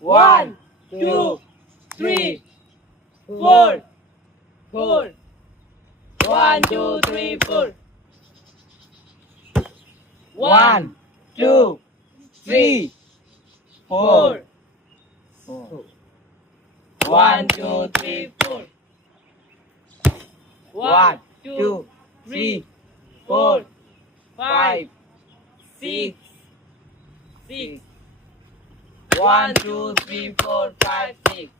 1, 2, 3, 4. 4. 1, 2, 3, 4. 1, 2, 3, 4. 1, 2, 3, 4. 1, 2, 3, 4, 5, 6, 6. 1, 2, 3, 4, 5, 6.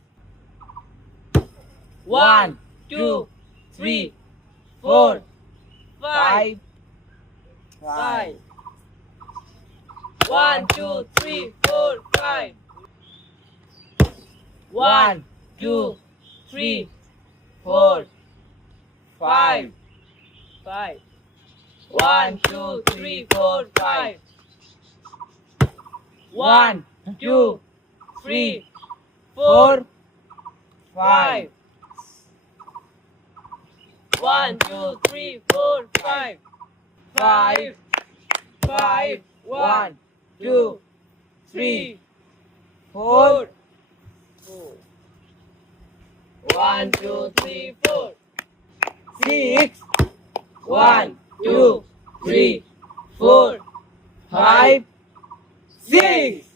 1, 2, 3, 4, 5, 5. 1, 2, 3, 4, 5. 1, 2, 3, 4, 5, 5. 1, 2, 3, 4, 5. 1, 2, 3, 4, 5. 1, 2, 3, 4, 5. 5, 5. 1, 2, 3, 4. 1, 2, 3, 4. 6. 1, 2, 3, 4, 5, 6.